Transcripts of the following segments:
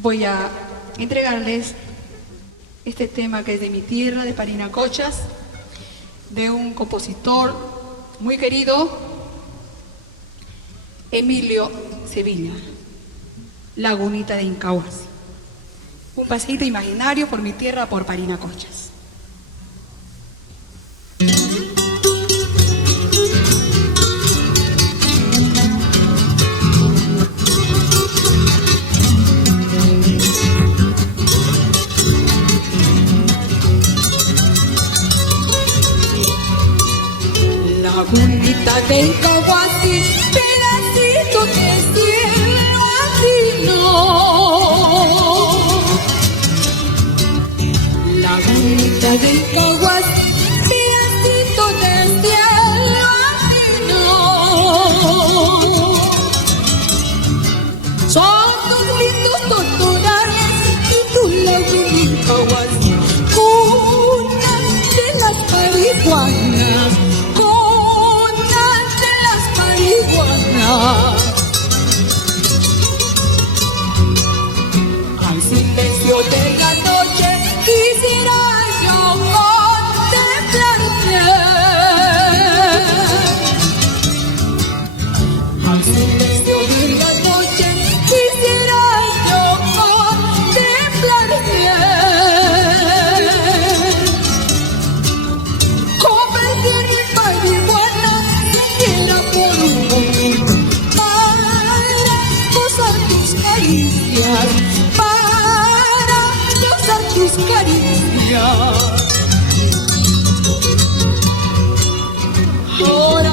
Voy a entregarles este tema que es de mi tierra, de Parinacochas, de un compositor muy querido, Emilio Sevilla, Lagunita de Incahuasi. Un paseíto imaginario por mi tierra, por Parinacochas. Lagunita de Incahuasi, pedacito de cielo andino. Lagunita de Incahuasi, pedacito de cielo andino. Son tus lindos totorales y tu laguna Incahuasi, cuna de las marihuanas. Al silencio de la noche quisiera yo contemplarte. Al silencio de la noche quisiera yo contemplarte. Convertir mi marihuana siquiera por un momento. Para gozar tus caricias. Ahora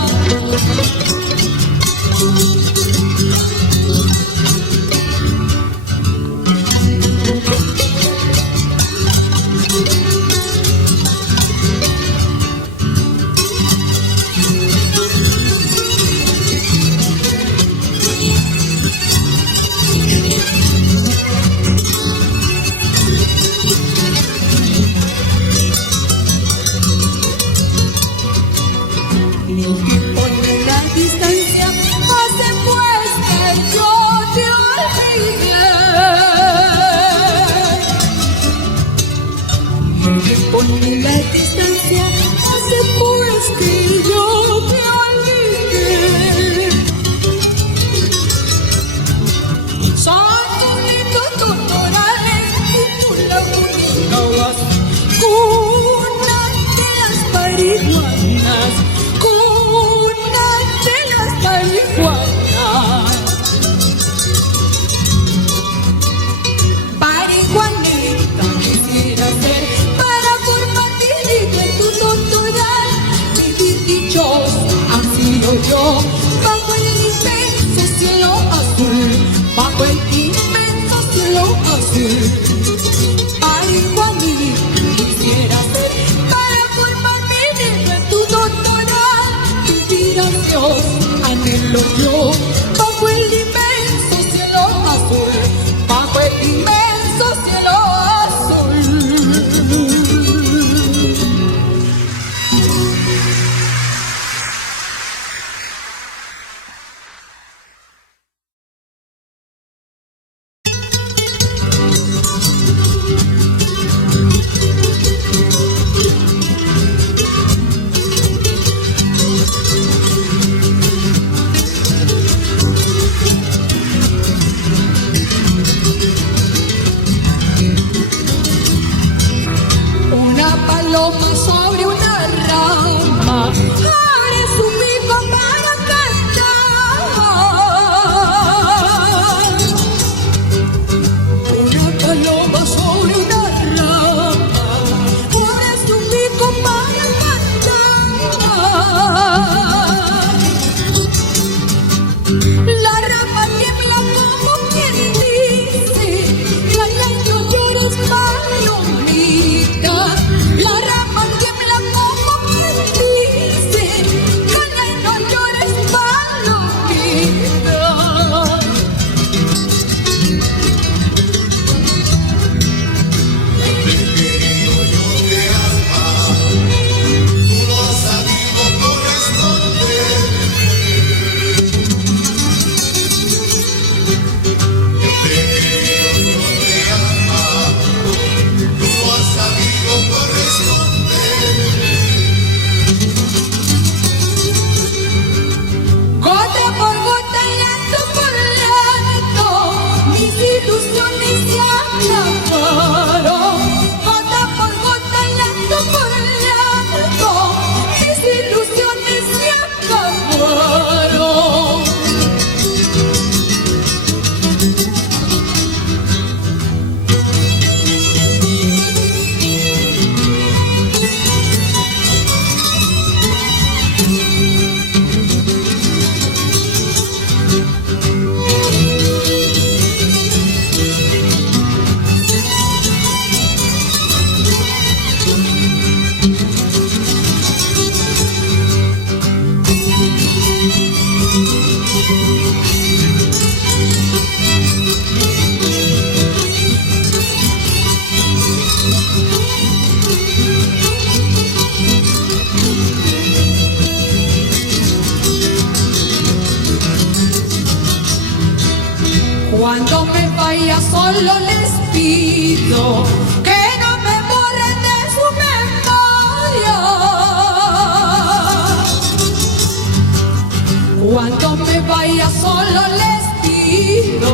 la distancia hace pues que yo te olvide. Son tus lindos totorales y tu laguna Incahuasi, cuna de las marihuanas, cuna de las marihuanas. Marihuanita quisiera ser para formar mi vida en tu totoral, vivir dichosa, ansío yo, bajo el inmenso cielo azul, bajo el inmenso cielo azul. Marihuanita quisiera ser para formar mi vida en tu totoral, vivir ansiosa, anhelo yo, bajo el inmenso cielo azul, bajo el inmenso cielo azul. Cuando me vaya solo les pido que no me borren de su memoria. Cuando me vaya solo les pido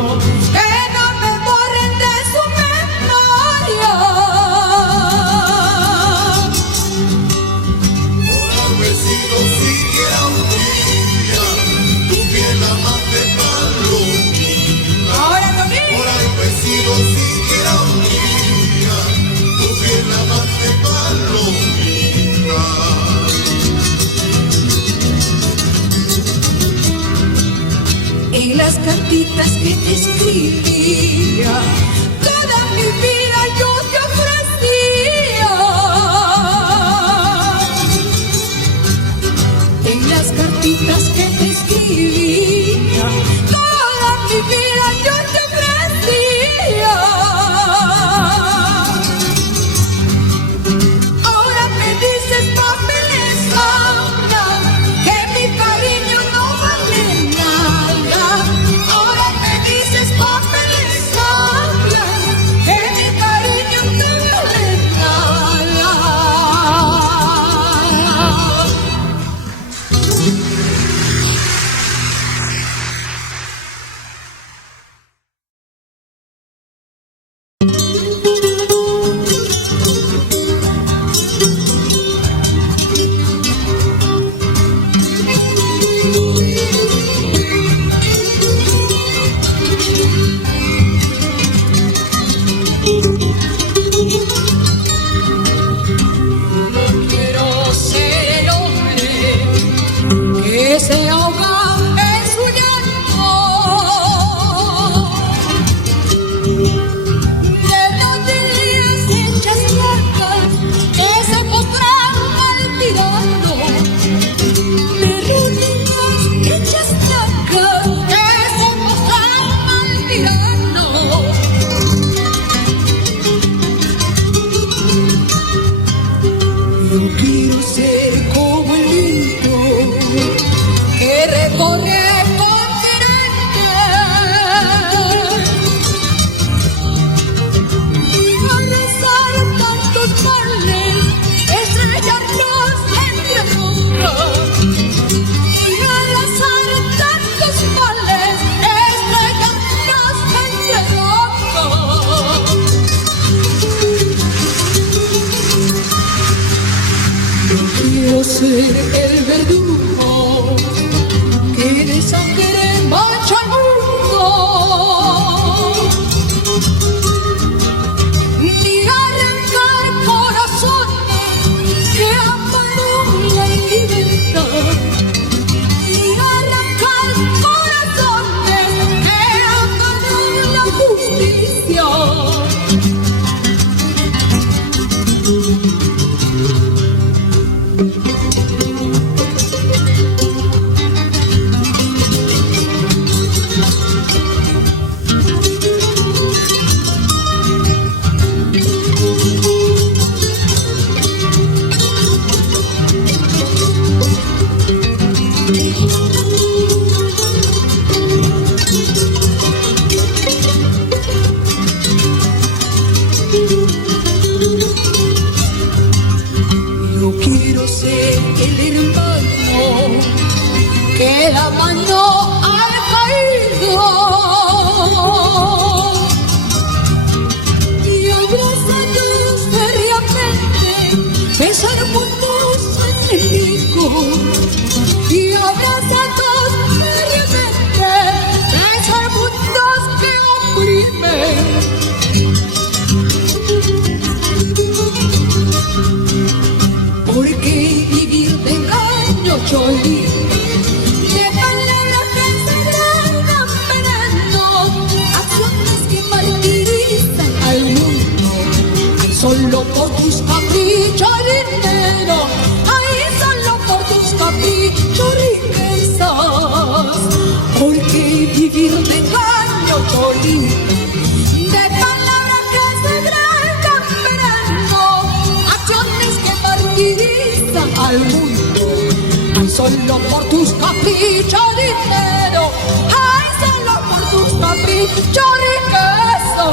que no me borren de su memoria. Por haber sido siquiera un día tu fiel amante palomita. Ahora conmigo. Por haber sido siquiera un día tu fiel amante palomita. En las cartitas que te escribía, toda mi vida yo te ofrecía. En las cartitas que te escribía, toda mi vida yo te ofrecía. Ahora me dices papeles hablan que mi cariño no vale nada. Ahora me dices papeles hablan que mi cariño no vale nada. Quiero ser el hombre que se ahoga en su llanto, de rodillas hechas blancas que se postran al tirano, de rodillas hechas blancas que se postran al tirano. Yo quiero ser como el viento que recorre el continente y abrazar tantos males, estrellarnos entre rocas. Y abrazar tantos males, estrellarnos entre rocas. Yo quiero ser el verdugo que de sangre mancha el mundo, ni arrancar corazones que aman la libertad, ni arrancar corazones que aman la justicia. Yo quiero ser el hermano que la mano ha caído y abrazados feriamente besar juntos enemigos y abrazados feriamente besar juntos que oprimen. Porque vivir de engaño, Choli, de palabras que encerran veneno, acciones que martirizan al mundo, solo por tus caprichos dinero, ahí solo por tus caprichos riquezas. Por solo por tus caprichos dinero, ay, solo por tus caprichos riqueza.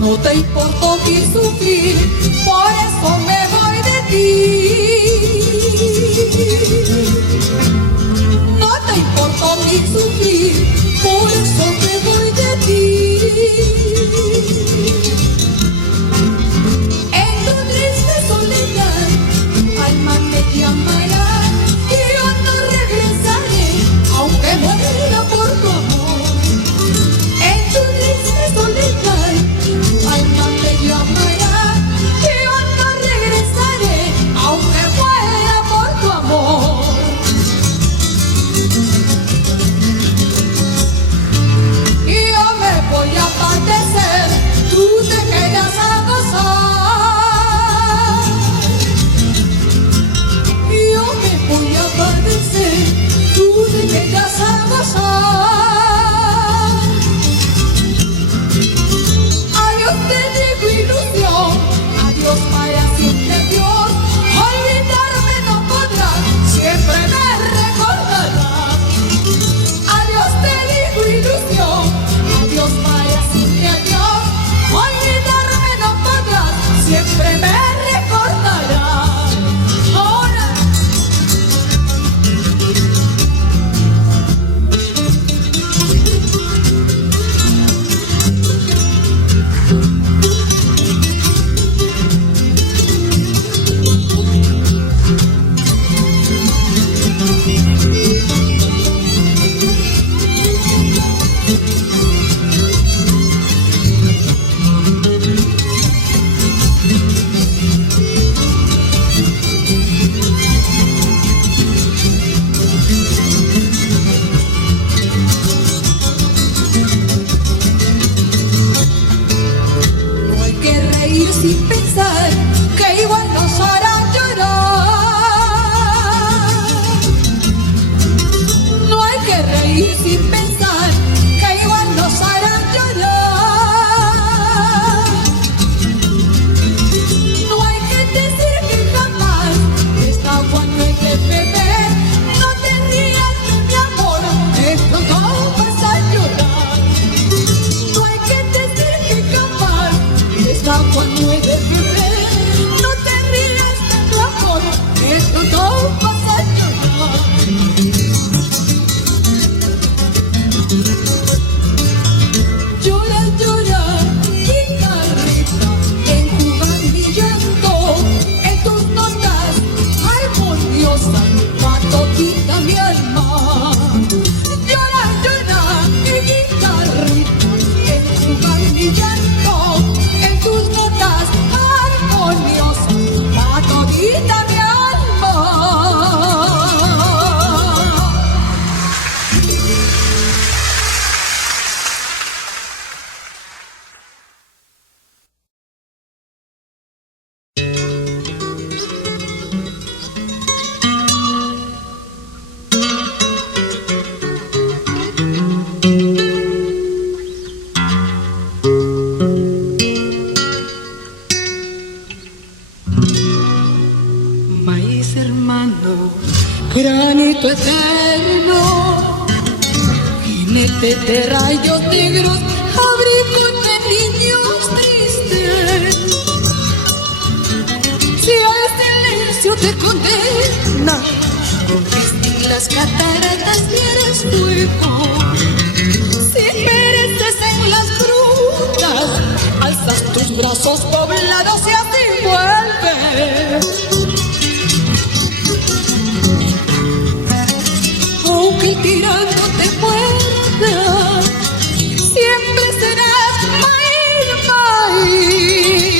No te importó mi sufrir, por eso me voy de ti. No te importó mi sufrir, por eso me voy de ti. En tu triste soledad, tu alma me llamará y yo no regresaré, aunque muera por tu amor. En tu triste soledad, alma me llamará y yo no regresaré, aunque muera por tu amor. Y yo me voy a padecer, tú te quedas a gozar. Y yo me voy a padecer, tú te quedas a gozar. Adiós te digo ilusión, adiós para siempre Dios. Olvidarme no podrás, siempre me recordarás. Adiós te digo ilusión, adiós para siempre Dios. Olvidarme no podrás, siempre me recordarás. Ahora no hay que reír sin pensar que igual nos hará llorar. No hay que reír sin pensar que igual nos hará llorar. No hay que decir que jamás esta agua no hay que beber. No te rías de mi amor, esto no vas a llorar. No hay que decir que jamás esta agua no hay que beber. No te rías de mi amor, esto no vas a llorar. Llora, llora, guitarrita, enjugar mi llanto en tus notas armoniosas, matotita mi alma. Llora, llora, guitarrita, enjugar mi llanto en tus notas armoniosas, matotita mi alma. Maíz hermano, granito eterno, jinete de rayos negros, abrigo de niños tristes. Si al silencio te condena, con que en las cataratas tienes fuego. Si pereces en las grutas, alzas tus brazos poblados y así vuelves. Aunque el tirano te muerda, siempre serás maíz, maíz.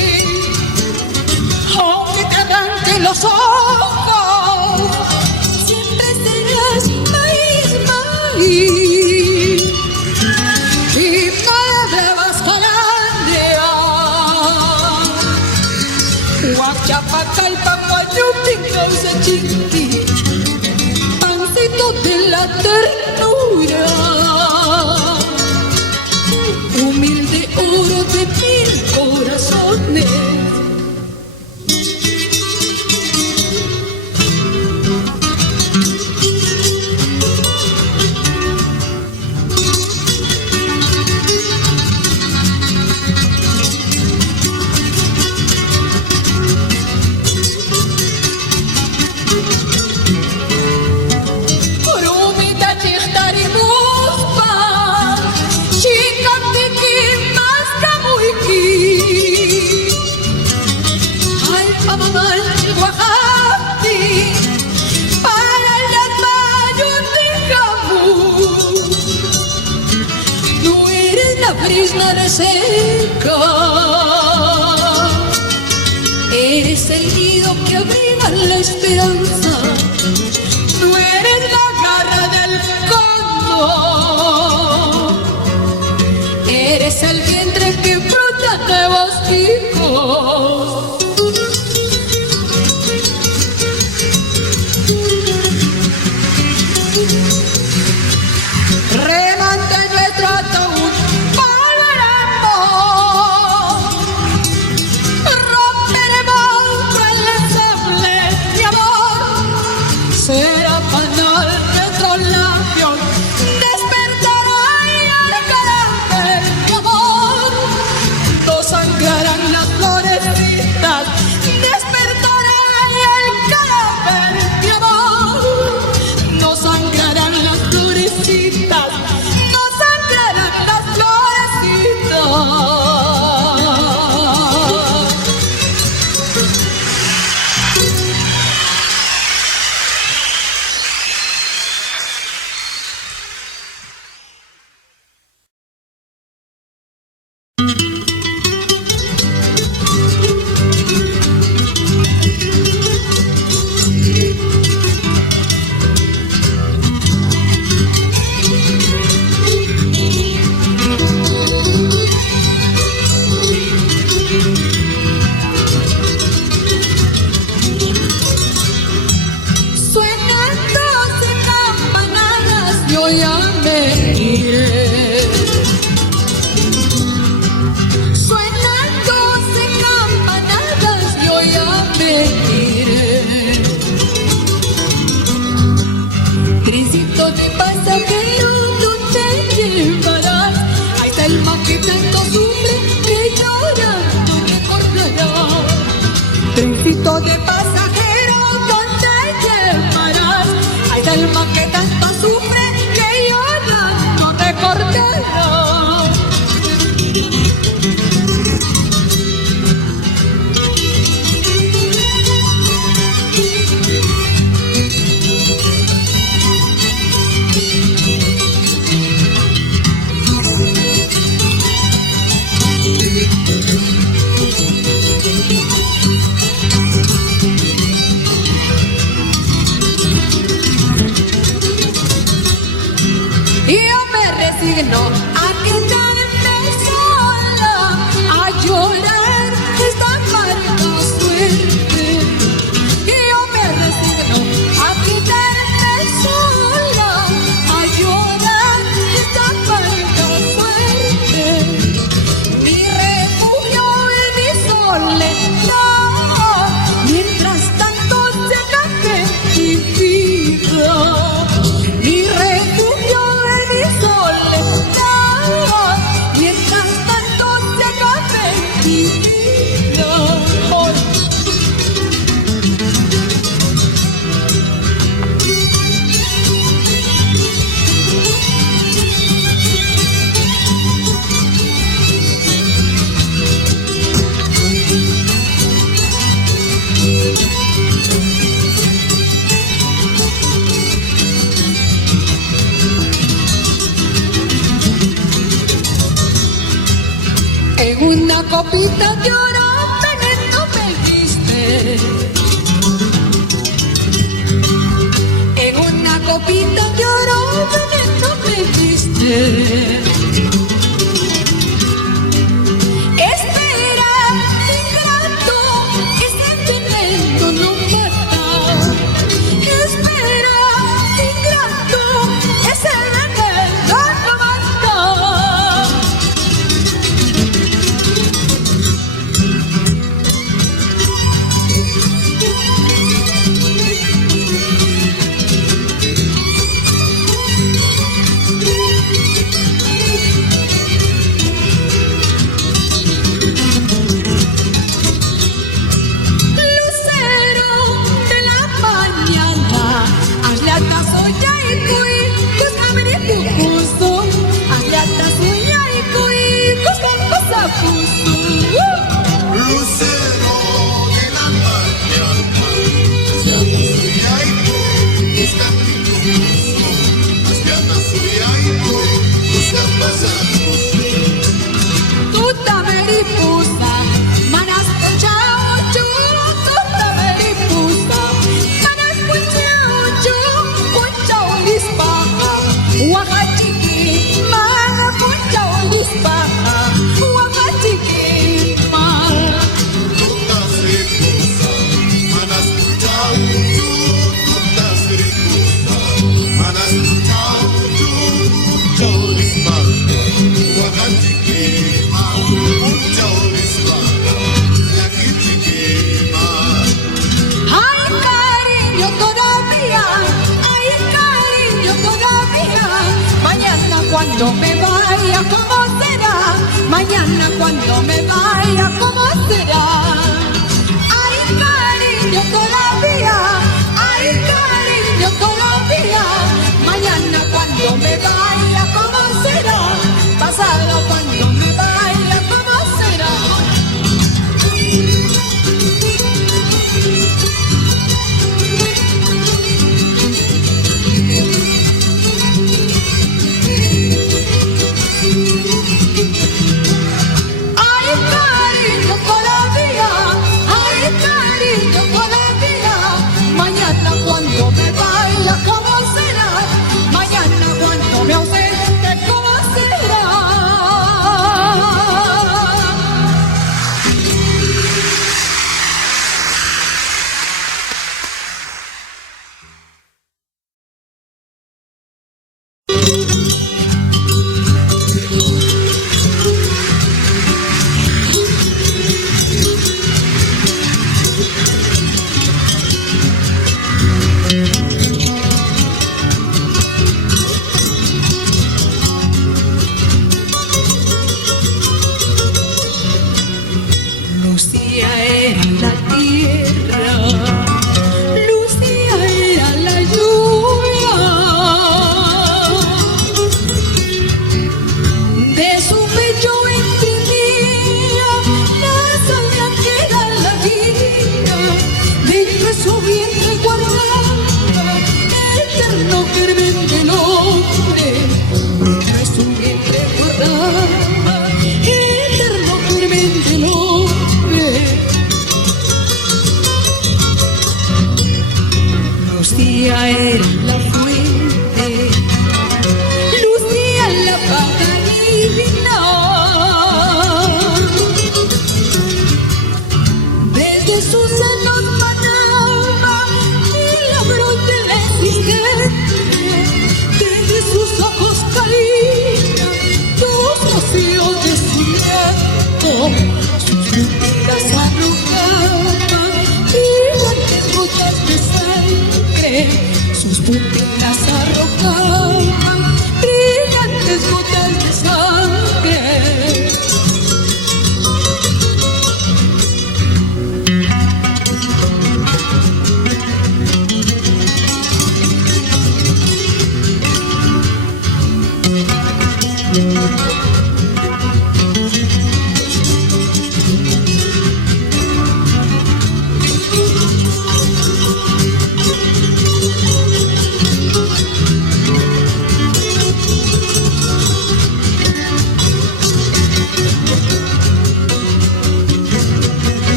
Chiqui, pancito de la ternura, humilde oro de mil corazones. Seca, eres el nido que abriga la esperanza, no eres la garra del cóndor, eres el vientre que brota nuevos hijos. Remante nuestro ataúd, será panal nuestros labios, despertará y arcará mi amor, no sangrarán las florecitas, despertará y arcará mi amor, no sangrarán las florecitas, no sangrarán las florecitas. Trencito de pasajero, ¿dónde llevarás? Ay, del alma que tanto sufre, que llora, no recordará. No, a quedarme sola, a llorar esta amarga suerte. Y yo me resigno a quedarme sola, a llorar esta amarga suerte. Mi refugio es mi soledad, mientras tanto se cante mi vida. Mi refugio es mi soledad, mientras tanto se acabe mi vida. En una copita de oro veneno me diste. En una copita de oro veneno me diste. Espera, ingrato, es cuando me vaya, ¿cómo será? Mañana cuando me vaya, ¿cómo será? Ay, cariño, todavía, ay, cariño, todavía. Mañana cuando me vaya, ¿cómo será? Pasado cuando me vaya, ¿cómo será?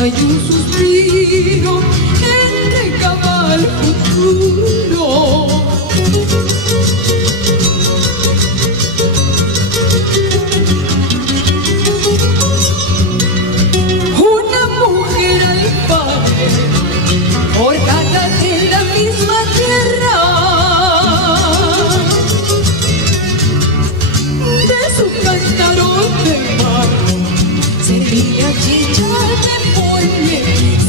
hay un suspiro que entregaba al futuro. Una mujer al padre, forjada en la misma tierra, de su cántaro de barro servía chichar de polle,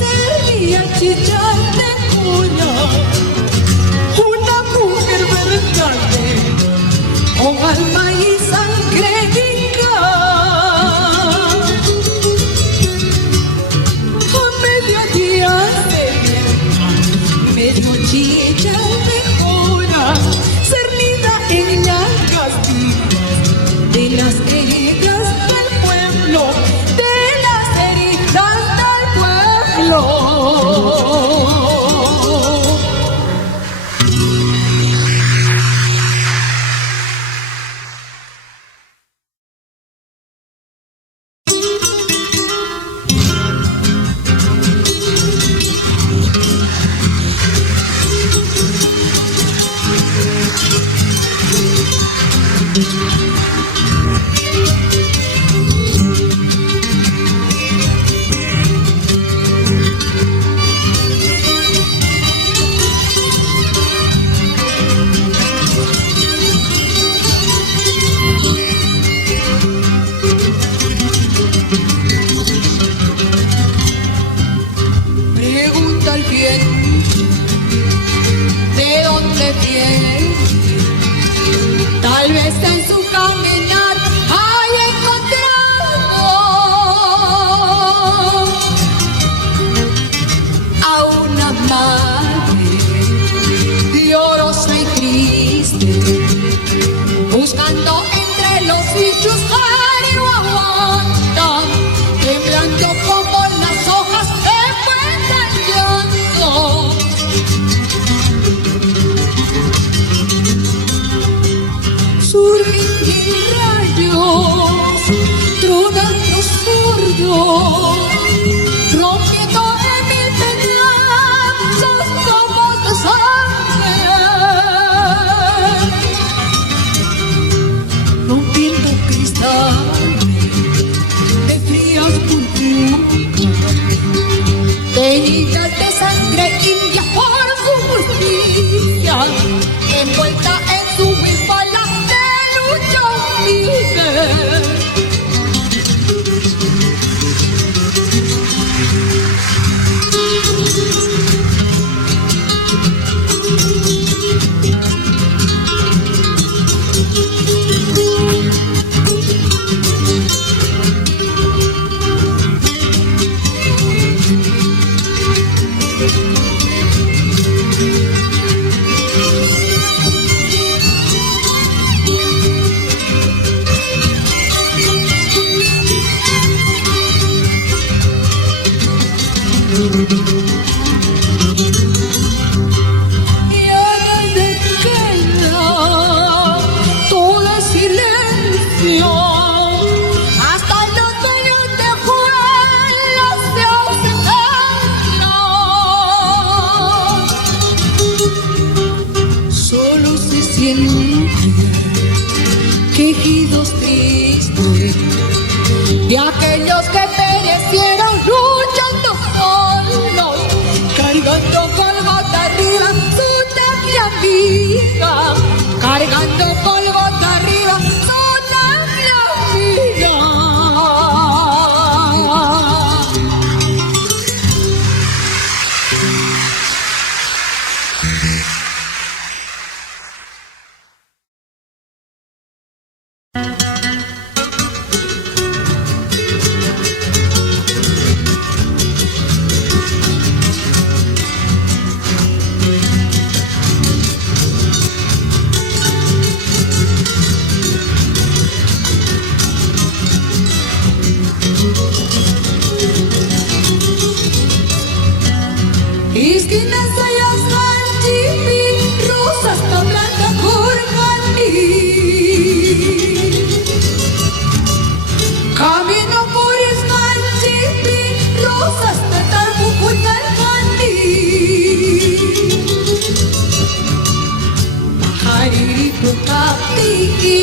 servía chichar de coña. Una mujer verdadera, con alma y sangre vica, a mediodía se medio chicha mejora, cernida en las castillas de las heridas del pueblo, de las heridas del pueblo. Pregunta al viento de dónde viene, tal vez en su caminar haya encontrado a una madre llorosa y triste, buscando entre los bichos no aguanta, temblando como las hojas que muestran llanto. Surgen rayos, tronando sordos, rompiendo en mil pedazos como de sangre, rompiendo cristales de frías burbujas, teñidas de sangre india por su justicia, envuelta en su bifala de lucha humilde. Y ahora le queda todo silencio, hasta los dueños de juelas se ausentan. Solo se sienten quejidos tristes de aquellos que perecieron luchando solos, cargando Golgota arriba su negra vida, cargando Golgota arriba su negra vida. Esquinas sayas hanjimi, rosas tan blanca corgani. Camino por escanjimi, rosas tatar bukutalgani. Hariri pukapiki,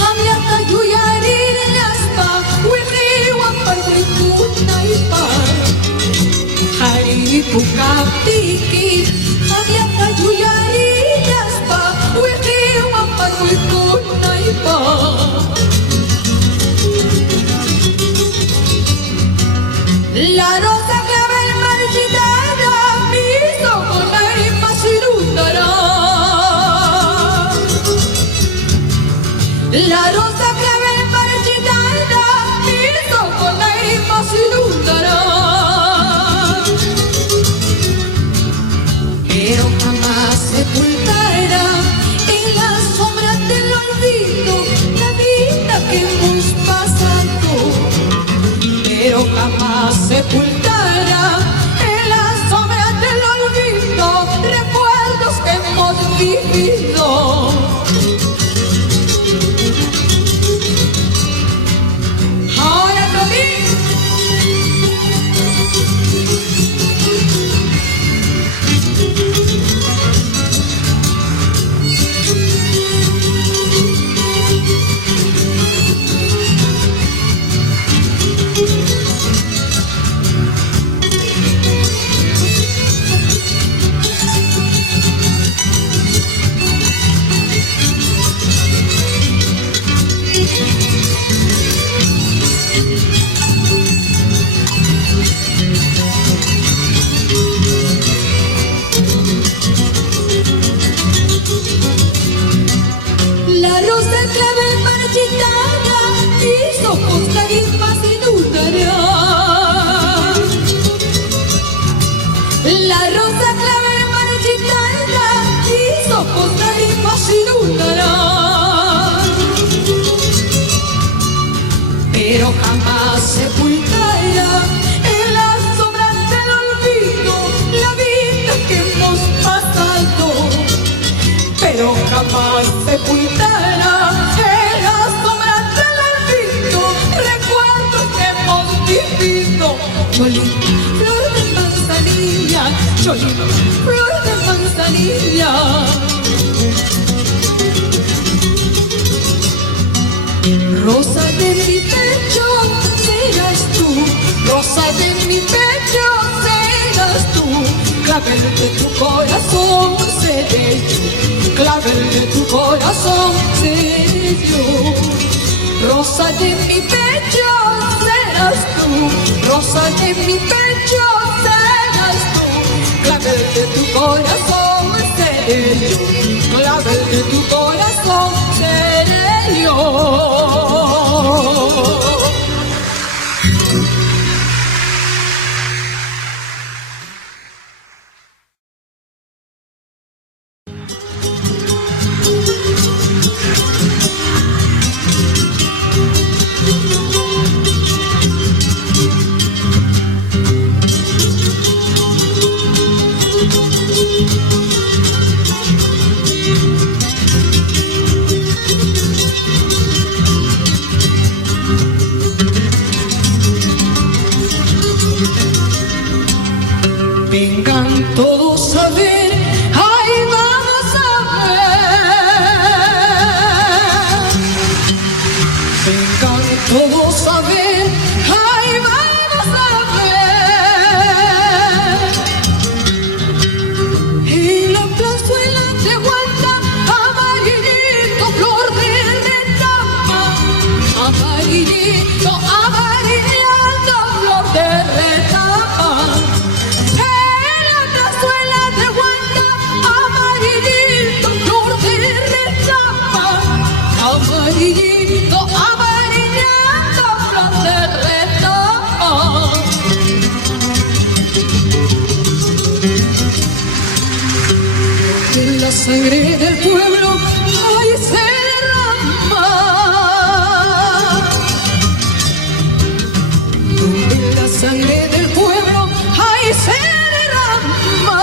hamla kayuyari laspa, wiki wampalrikutai pa. Hariri pukapiki, hamla kayuyari laspa, wiki wampalrikutai pa. La rosa clavel marchitada, piso con lágrimas inundará. La rosa clavel marchitada, piso con lágrimas inundará. Pero jamás sepultará en las sombras del olvido la vida que hemos pasado. Pero jamás sepultará en las sombras del olvido recuerdos que hemos vivido. Ahora también La rosa clave marchitada, mis ojos carismas inundarán. La rosa clave marchitada, mis ojos carismas inundarán. Pero jamás sepultará en las sombras del olvido la vida que hemos pasado. Pero jamás sepultará en las sombras del olvido recuerdos que hemos vivido. Cholita, flor de manzanilla, Cholita, flor de manzanilla. Rosa de mi pecho serás tú, rosa de mi pecho serás tú, clavel de tu corazón seré yo, clavel de tu corazón seré yo. Rosa de mi pecho serás tú, rosa de mi pecho serás tú, clavel de tu corazón seré yo, clavel de tu corazón seré yo. Vengan todos a ver, ahí vamos a ver. Vengan todos a ver, ahí vamos a ver. En la plazuela de Guanta, amarillito, flor de retama, amarillito, amarillito, flor de retama. Amarillito, amarillento, flor de retama. En la sangre del pueblo ahí se derrama. En la sangre del pueblo ahí se derrama.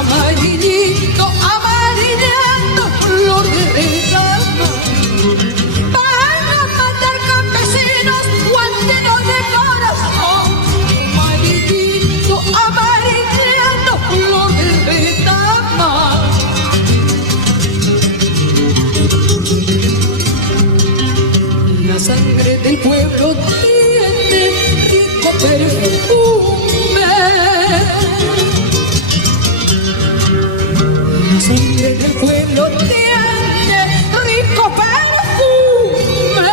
Amarillito, amarillento, flor de retama. Van a matar campesinos. cielo tiene rico perfume.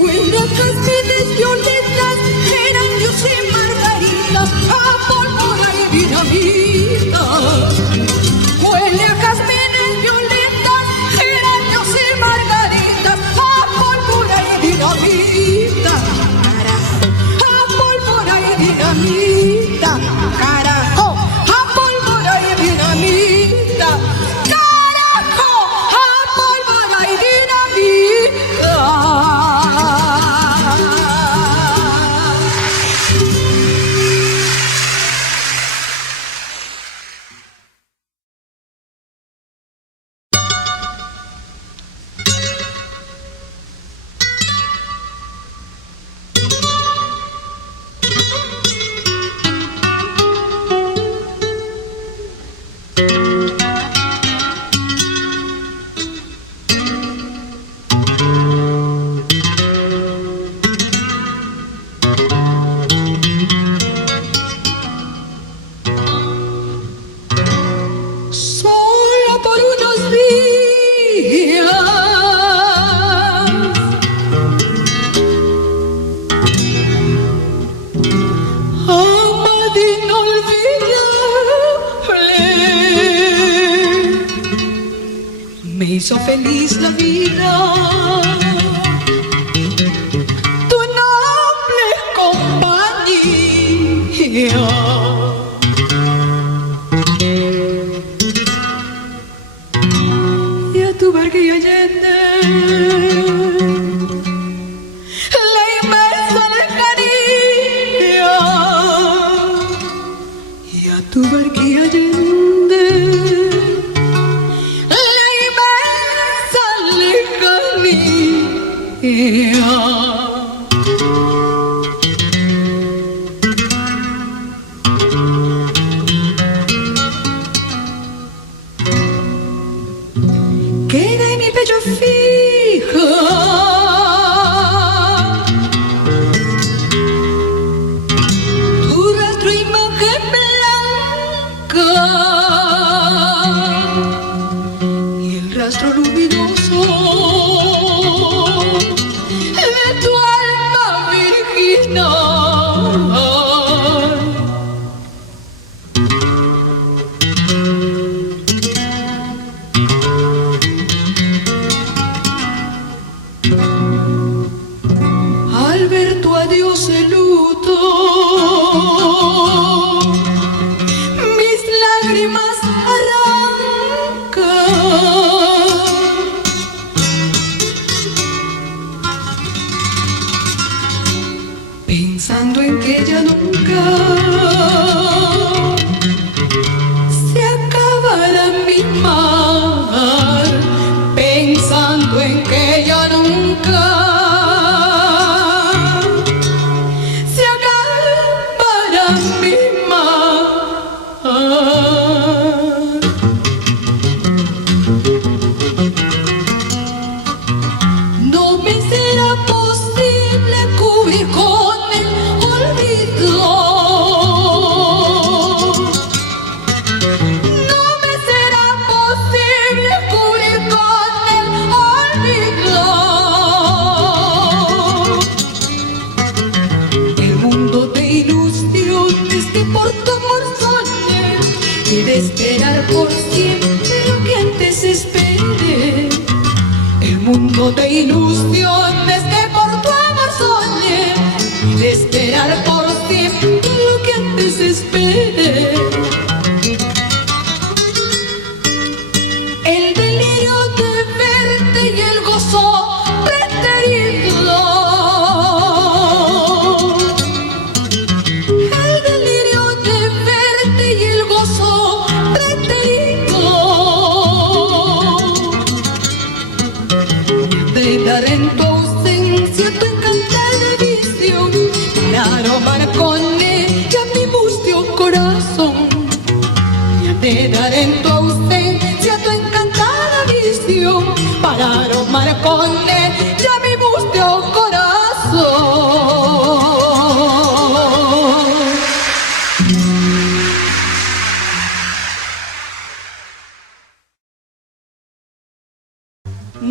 Huele a jazmines, violetas, geranios y margaritas, a pólvora y dinamita. Huele a jazmines, violetas, geranios y margaritas, a pólvora y dinamita. A pólvora y dinamita. Carajo, a pólvora y dinamita. Carajo, a pólvora y dinamita. Solo por unos días, amada inolvidable, me hizo feliz la vida. Tu noble compañía. Y a tu barca y Allende, la inmensa lejanía. Y a tu barca y Allende, la inmensa lejanía. Queda en mi pecho fija tu rastro, imagen blanca, y el rastro luminoso de tu alma virginal. Al ver tu adiós de luto, mis lágrimas arrancan. Pensando en que ya nunca se acabará mi mar, pensando en que ya nunca se acabará mi mar. No me será posible cubrir con el olvido. No me será posible cubrir con el olvido el mundo de ilusiones que por tu amor soñé, y de esperar por siempre lo que antes esperé. El mundo de ilusiones que por tu amor soñé, y de esperar por siempre lo que antes esperé. El delirio de verte y el gozo preterido. El delirio de verte y el gozo preterido. De dar en tu ausencia tu encantada visión, para aromar con ella mi mustio corazón. De dar en tu ausencia tu encantada visión, para aromar con ella mi mustio corazón.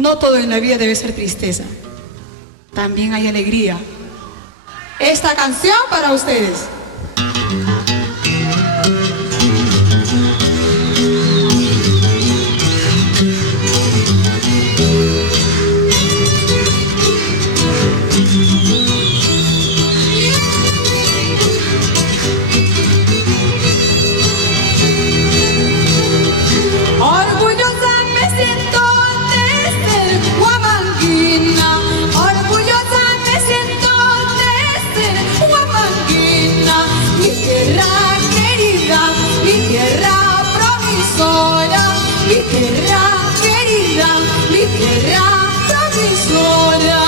no todo en la vida debe ser tristeza. También hay alegría. Esta canción para ustedes. Orgullosa me siento de ser huamanguina, orgullosa me siento de ser huamanguina, mi tierra querida, mi tierra promisoria, mi tierra querida, mi tierra promisoria.